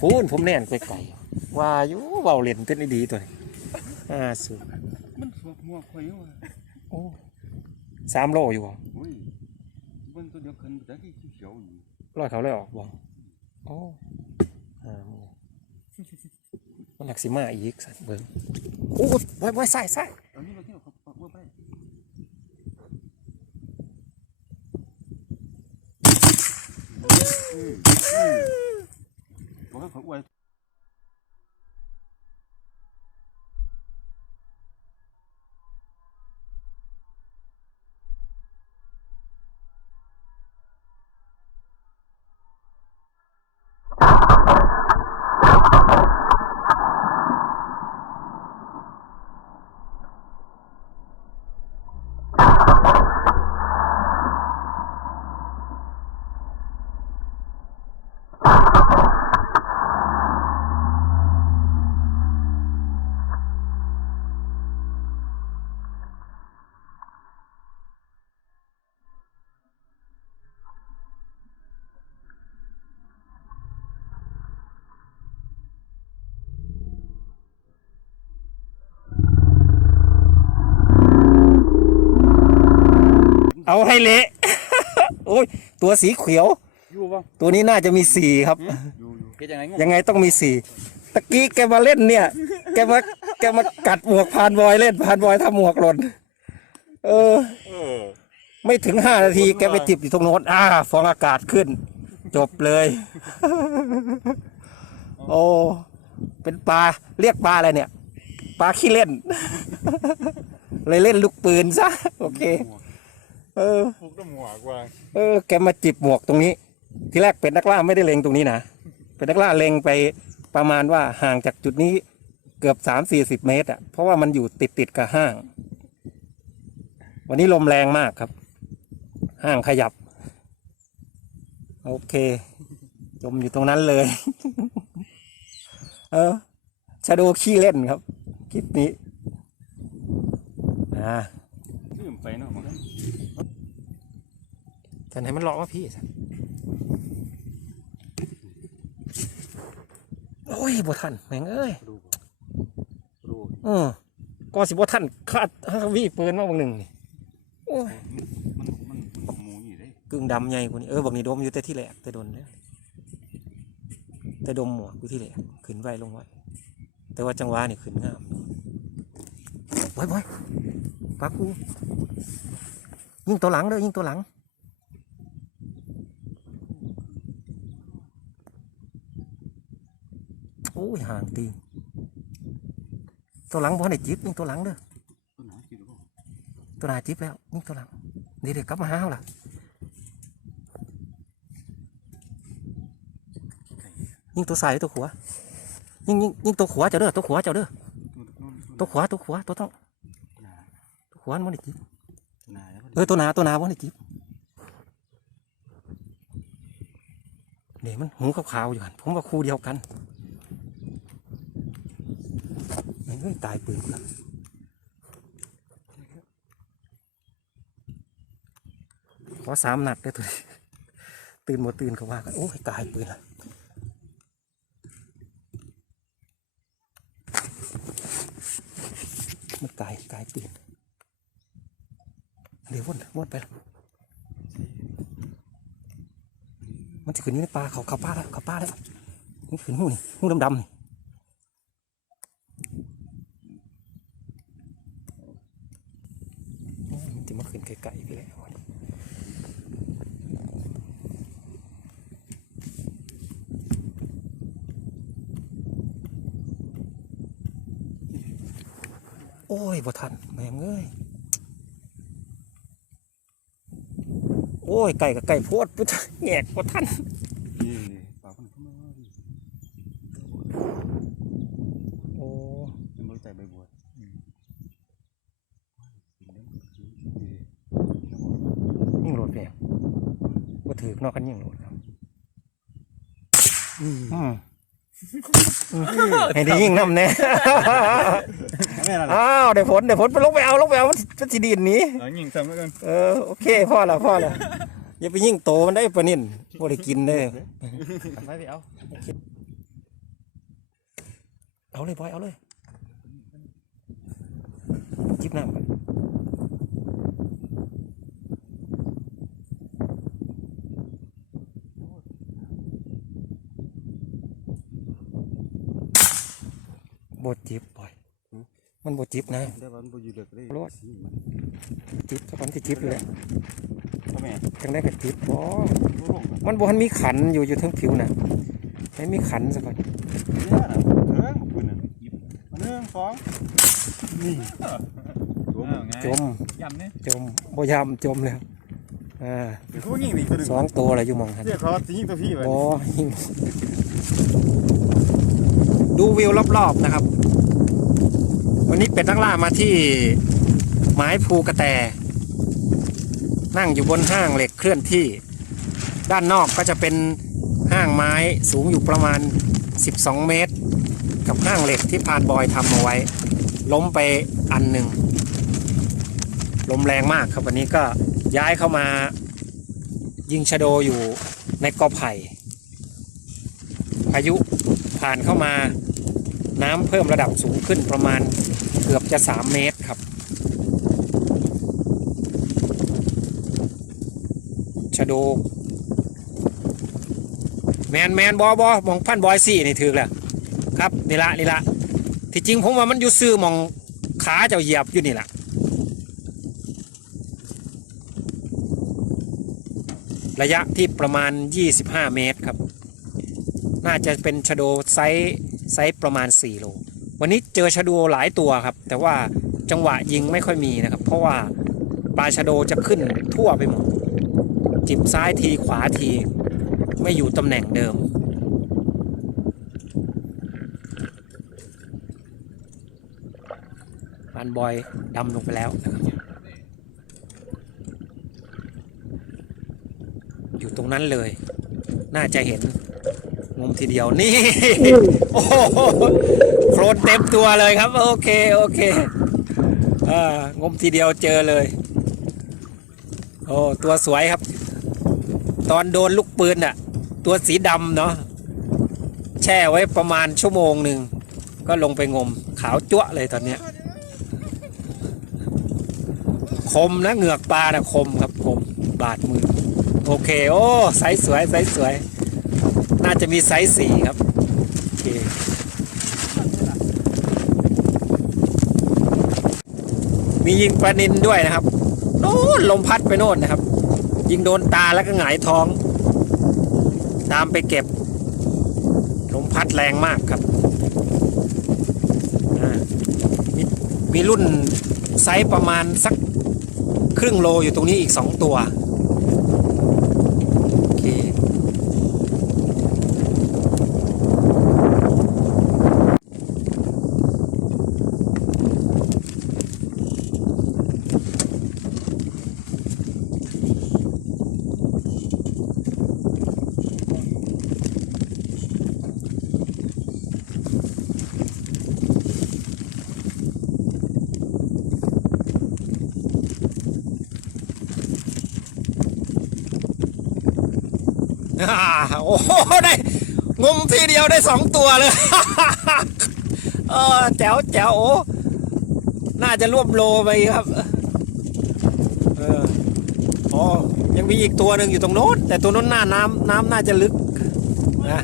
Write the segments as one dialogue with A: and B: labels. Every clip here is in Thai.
A: พูนผมแน่นไปไก่ว่าอยู่เบาเล่นเป็นดีตัวนี้อ่าสุด
B: มันสวกหัวข่อยอยู่ว่ะ
A: โอ้สามโลอยู่บ่
B: โอ้ยเบิ่งตัวเดียวกันแต่ที่เขียวๆอยู่
A: ร้อยเขาเลยออกบ่โอ้อ่ามันหลักสิมาอีกสัตว์เบิ่งโอ้ยไว้ไว้ใส่ใส่
B: เอานี่มาที่เราเขาปักว่าไปอืม อืม เขาอวย
A: เอาให้เละโอ้ยตัวสีเขียว
B: อยู่ป่ะ
A: ตัวนี้น่าจะมีสี่ครับ
B: อยู่อยู่เฮ็ดยังไงงง
A: ยังไงต้องมีสี่ตะกี้แกมาเล่นเนี่ย แกมาแกมากัดหมวกพานบอยเล่นพานบอยทำหมวกหล่นเออ
B: เออ
A: ไม่ถึงห้านาทีแกไปติดอยู่ตรงโน้นอ่าฟองอากาศขึ้น จบเลย โอ้เป็นปลาเรียกปลาอะไรเนี่ย ปลาขี้เล่น เลยเล่นลูกปืนซะ โอเค เออ
B: พวกน้ำหัวกว่า
A: เออ แกมาจิบหมวกตรงนี้ ทีแรกเป็นนักล่าไม่ได้เล็งตรงนี้นะเป็นนักล่าเล็งไปประมาณว่าห่างจากจุดนี้เกือบสามสี่สิบเมตรอะเพราะว่ามันอยู่ติดติดๆกับห้าง วันนี้ลมแรงมากครับ ห้างขยับ โอเค จมอยู่ตรงนั้นเลย เออชาโดขี้เล่นครับ คลิปนี้อ่า
B: ลืมไปเนาะมัน
A: ฉันให้มันเลาะว่าพี่สันโอ้ยบ่ทันแม่งเอ้ย
B: ดูบ่ดู
A: เออก็สิบ่ทันคาดวีปืนมาบางหนึ่งนี่โอ้ย
B: มันมันมันมูอยู่เด้
A: กึ่งดำใหญ่กว่านี้เออบอกนี่ดมอยู่แต่ที่แหลกแต่โดนแล้วแต่ดมหมวกอยู่ที่แหลกขึ้นไว้ลงไว้แต่ว่าจังหวะนี่ขึ้นงามบอยบอยปากูยิงตัวหลังเด้อยิงตัวหลัง โอ้ยห่างตีนตัวหลังบ่ได้จิบยิงตัวหลังเด้อ
B: ต้นหากิ นหรือเปล่า
A: ตัวหนาจิบแล้วยิงตัวหลังเดี๋ยวเดี๋ยวกลับมาหาเขาล่ะยิงตัวใส่ตัวขวายิงยิงยิงตัวขวาเจ้าเด้อตัวขวาเจ้าเด้อ
B: ตัวนู้น
A: ตัวขวาตัวขวาตัวต้อง
B: หนา
A: ตัวขวามันได้จิบ
B: หนาแล้วก็
A: เออตัวหนาตัวหนามันได้จิบนี่มันหูขาวๆอยู่หันผมว่าคู่เดียวกันแม่ง เอ้ยตายปืนกูละขอสามนัดได้อตัวนี้ตื่นหมดตื่นเขาว่ากันโอ้ยตายปืนละมันตายตายปืนเดี๋ยววนวนไปละมันจะขึ้นอยู่ในป่าเขาเขาป่าแล้วเขาป่าแล้วนี่ขึ้นหูนี่หูดำๆนี่โอ้ยมันจะมา ขึ้นไกลๆไปแล้วโอ้ยบ่ทันแม่เอ้ยโอ้ยไก่กับไก่โพดพุทธแงกบ่ทัน
B: นี่ปากมันขึ้นมาดิ
A: โอ้
B: เป็นบริษัทใบบัวอืมเดี๋ยวมันจะดี
A: ยิ่งโหลดแพงบ่ ถือนอกกันยิ่งโหลดครับ
B: อืม
A: อืมอืมให้ได้ยิ่งน้ำแน่
B: แม่นั่นแหละ
A: อ้าวได้ผลได้ผลไปลงไปเอาลงไปเอามันมันสิดีนหนี้
B: เอายิงซ้ำแล้วกัน
A: เออโอเคพ่อละพ่อละอย่าไปยิ่งโตมันได้ปะนิ่นบ่ได้กินเด้อ
B: ไปไปเอา
A: เอาเลยบอยเอาเลยจิบน้ำกัน บดจิบบอย มันบดจิบนะ
B: ได้วันบ่อยู่เด็กเลย
A: รอด
B: สีมัน
A: จิบสักวันที่จิบเลยแหละ
B: ทำไม
A: จังได้กับจิบบ่
B: บ่ลงอะ
A: มันบ่ทันมีขันอยู่อยู่ทั้งผิวนะไม่มีขันสักคน
B: เนี่ยน่ะเถิงปืนน่ะหนึ่งสองนี่ตัวมัน
A: จม
C: ยำเนี่ย
A: จมบ่ยำจมแล้วอ่า
B: เป็นคู่ยิงนี่ตัวหนึง
A: สองตัวอะไรอยู่หมองหัน
B: เดี๋ยวเขาสิยิงตัวพี่ไว้
A: โอ้หิง ดูวิวรอบๆนะครับ วันนี้เป็ดนักล่ามาที่ไม้ภูกระแต นั่งอยู่บนห้างเหล็กเคลื่อนที่ ด้านนอกก็จะเป็นห้างไม้สูงอยู่ประมาณ 12 เมตร กับห้างเหล็กที่พานบอยทำเอาไว้ ล้มไปอันหนึ่งลมแรงมากครับวันนี้ก็ย้ายเข้ามายิงชะโดอยู่ในกอไผ่พายุผ่านเข้ามา น้ำเพิ่มระดับสูงขึ้นประมาณเกือบจะ 3 เมตรครับ ชะโด แมนแมนบอบอมองพันบอยสี่นี่ถือแหละครับนี่ละนี่ละที่จริงผมว่ามันอยู่ซื้อมองขาเจ้าเหยียบอยู่นี่แหละระยะที่ประมาณ 25 เมตรครับ น่าจะเป็นชะโดไซส์ ไซส์ประมาณ4โลวันนี้เจอชะโดหลายตัวครับ แต่ว่าจังหวะยิงไม่ค่อยมีนะครับ เพราะว่าปลาชะโดจะขึ้นทั่วไปหมด จิบซ้ายทีขวาที ไม่อยู่ตำแหน่งเดิม ปานบอยดำลงไปแล้วนะครับอยู่ตรงนั้นเลย น่าจะเห็น งมทีเดียวนี่โอ้โหโครนเต็มตัวเลยครับ โอเคโอเคเอองมทีเดียวเจอเลย โอ้ตัวสวยครับ ตอนโดนลูกปืนอะตัวสีดำเนาะแช่ไว้ประมาณชั่วโมงหนึ่งก็ลงไปงมขาวจั๊วะเลยตอนเนี้ยคมนะเหงือกปลานะคมครับคมบาดมือ โอเค โอ้ไซส์สวยไซส์สวย น่าจะมีไซส์สี่ครับโอเคมียิงปลานินด้วยนะครับโน่นลมพัดไปโน่นนะครับ ยิงโดนตาแล้วก็หงายท้อง ตามไปเก็บ ลมพัดแรงมากครับมมีรุ่นไซส์ประมาณสักครึ่งโลอยู่ตรงนี้อีกสองตัว อ่าโอ้โหได้งมทีเดียวได้สองตัวเลย เออแจ๋วแจ๋วโอ้น่าจะรวบโลไปครับ เอออ๋อยังมีอีกตัวหนึ่งอยู่ตรงโน้น แต่ตัวโน้นหน้าน้ำน้ำน่าจะลึกนะ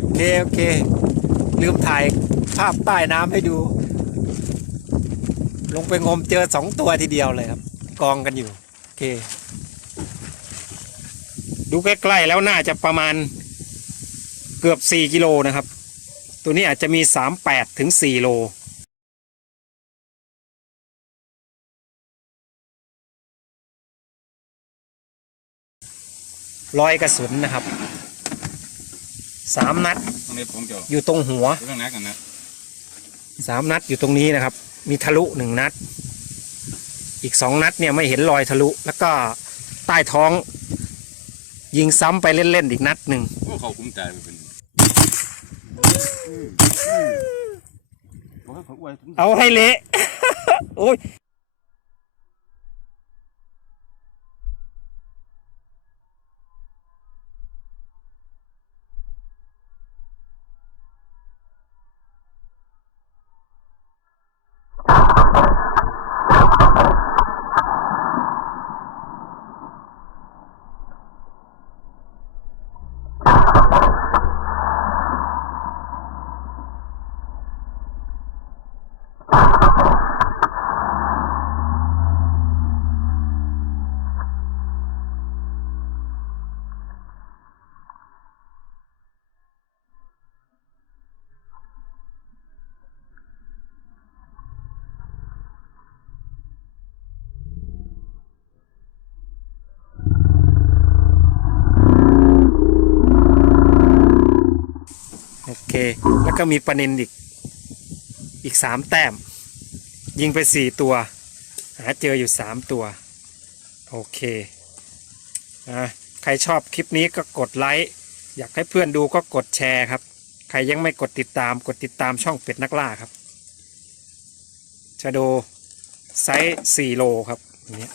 A: โอเค โอเค ลืมถ่ายภาพใต้น้ำให้ดู ลงไปงมเจอสองตัวทีเดียวเลยครับ กองกันอยู่ โอเค ดูใกล้ๆแล้วน่าจะประมาณเกือบ 4 กิโลนะครับ ตัวนี้อาจจะมี 38 ถึง 4 โลรอยกระสุนนะครับ สามนัด
C: ตรงนี้ผมจะ
A: อยู่ตรงหัว
C: เรื่องนักกันนะ
A: สามนัดอยู่ตรงนี้นะครับ มีทะลุหนึ่งนัด อีกสองนัดเนี่ยไม่เห็นรอยทะลุ แล้วก็ใต้ท้อง ยิงซ้ำไปเล่นๆอีกนัดหนึ่ง
C: พวกเขาคุ้มใจไปเป็น
B: บอกให้เขาอวยถึง
A: เอาให้เละ โอ้ย เค แล้วก็มีปลานินอีก อีกสามแต้ม ยิงไปสี่ตัว หาเจออยู่สามตัว โอเคอะใครชอบคลิปนี้ก็กดไลค์ อยากให้เพื่อนดูก็กดแชร์ครับ ใครยังไม่กดติดตามกดติดตามช่องเป็ดนักล่าครับชาโดไซส์4โลครับนี่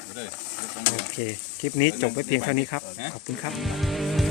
A: โอ
C: เค
A: คลิปนี้จบไปเพียงเท่านี้ครับ ขอบคุณครับ